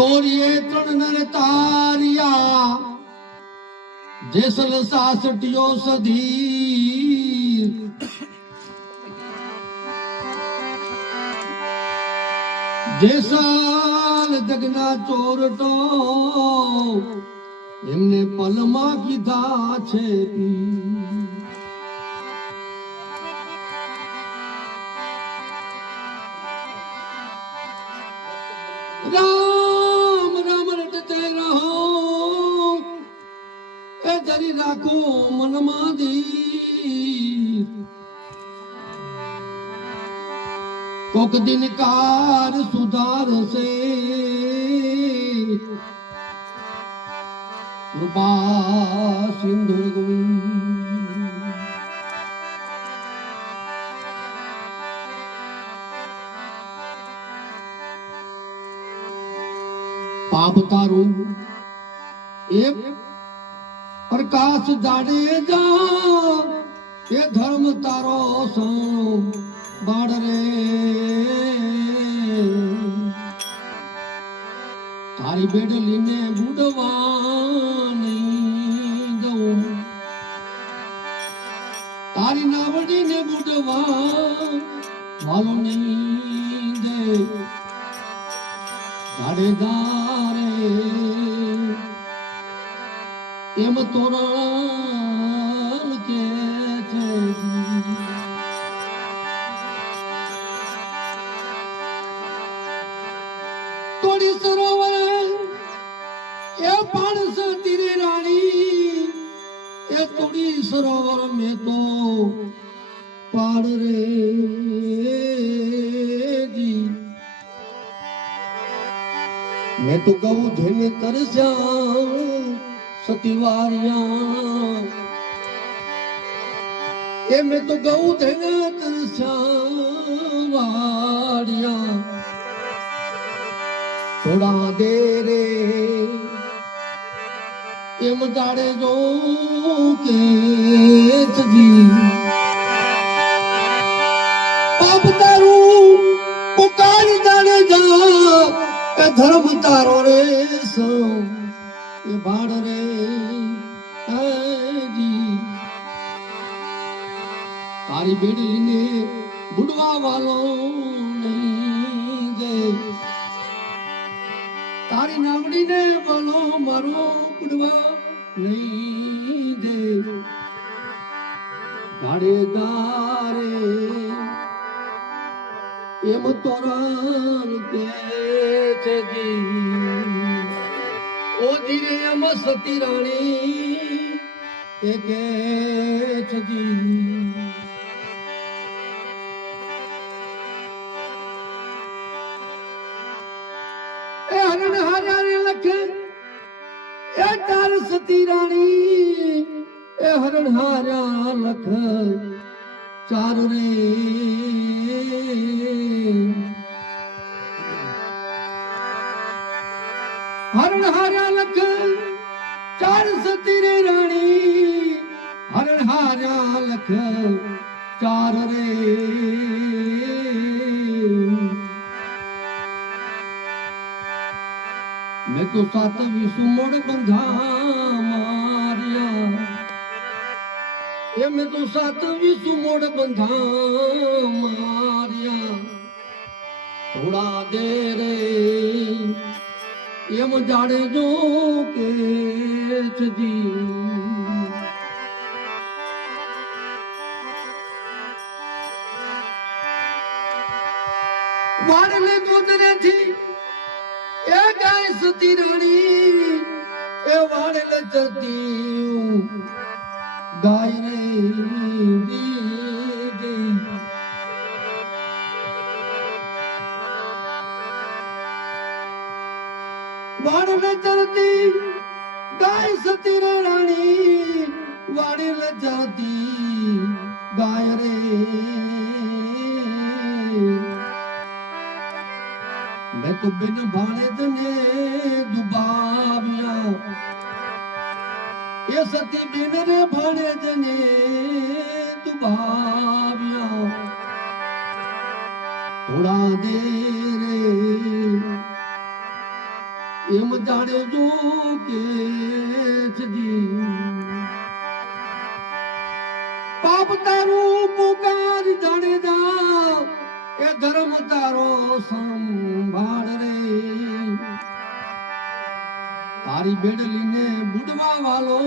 તોરીએ ત્રણ નર તારિયા, જેસલ સાસટીઓ સધી જેસલ જગના ચોરટો, એમને પલમાં કીધા છે પી. ધરી રાખો મનમાં દી કોક દિન કાર સુધારશે. કૃપા સિંધુ પાપ તારું એ પ્રકાશ જાડેજા એ ધર્મ તારો સો બાળ રે? તારી બેડલીને બુડવાની દઉં તારી નાવડીને બુડવા વાલો નહીં દે જાડેદારે એમ તોરણ કે છે. તોડી સરોવર, એ પાણસ તીરે રાણી, એ તોડી સરોવર મેં તો પાડ રે મેં તો ગૌ ધેને તરસ્યા સતીવારિયા એ મેં તો ગૌ તરસ્યા વાડિયા થોડા દેરે એમ જાડે જો કે પાપ તારું પુકારી જાણે જા ધર્મ તારો રે સો. એ બાળ રે તારી બેડલીને બુડવા વાલો દે તારી નાવડીને બોલો મારો બુડવા નહીં દે ગાડે ગારે એમ તોરણ કે છે જી. ઓ ધીરે એમ સતી રાણી એ કે છે જી એ હરણ હારે લખે એ તાર સતી રાણી એ હરણ હાર્યા લખ ચાર ચાર સતી રે રાણી હરણહાર્યા લખ, ચાર રે. મેં તો સાત વિસુ મોડ બંધા માર્યા એ મેં તો સાત વિસુ બંધા માર્યા થોડા દે રે. એમ જાણજો કે જી વાડલે ગોદરેથી એ ગાય સતી રાણી એ વાડલે જતી ગાય તો બિન ભાણે તને દુબાવ્યા. એ સતી બિન રે ભાણે તને દુબાવ્યા. થોડા દે રે એમ જાણે જો કે છજી. પાપ તારું પુકાર જાણે એ ધર્મ તારો સંભાળ રે. તારી બેડલીને બુડવા વાલો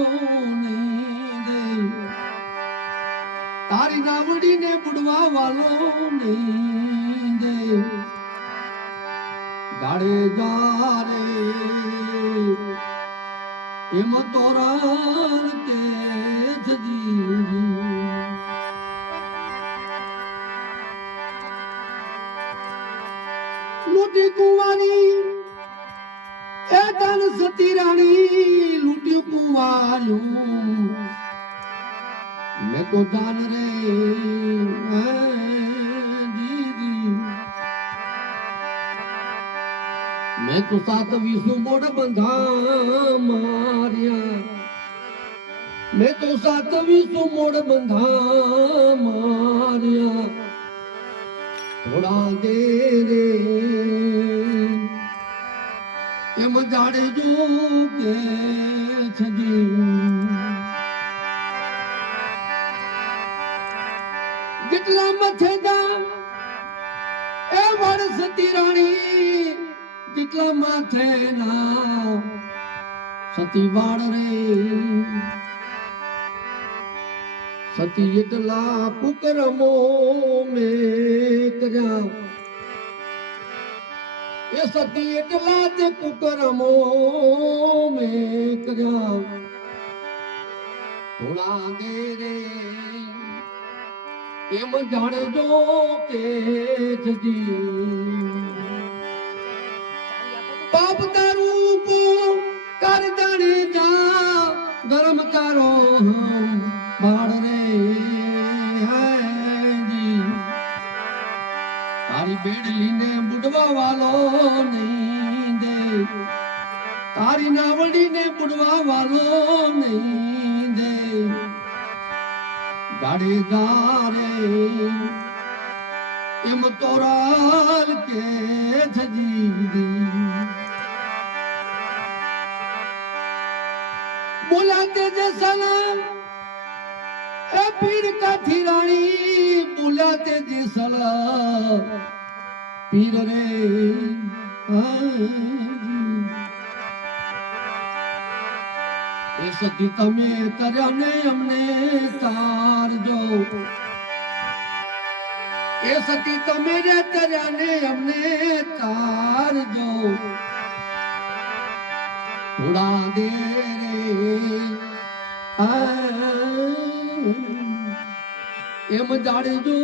નહીં દે. તારી નાવડીને બુડવા વાલો નહીં દે. ગાડે ગારે એમ તોરા તે જ લૂટી ધન સતી રાણી લૂટ્યું કુંવારું મેં તો જાન રે મેં તો સાત વીસું મોઢ બંધા માર્યા. મેં તો સાત વીસું મોઢ બંધા માર્યા. થોડા દે રે એમ જાડે જો કે જેટલા મથેદા એ વડ સતી રાણી જેટલા માથે ના સતી વાળ રે. સતી એટલા કુકરમો મે કર્યા. એ સતી એકલા જ કુકરમો મે કર્યા થોડા દે રે એમ જાણજો કે જજી. પાપ તારું કર જાણે જા ધર્મ તારો બાળ તારી બેડલીને બુડવા વાલો નહીં દે. તારી નાવડીને બુડવા વાલો નહીં દે. ગાડે ગારે એમ તોરાલ કે છજી બોલાતે જે સલામ, એ પીર કાઠી રાણી, બોલાતે જે સલામ. પીર એ સતી તમે તર્યા ને અમને તારજો. એ સતી તમે રે તર્યા ને અમને તારજો. થોડા દે રે. એમ જાડજો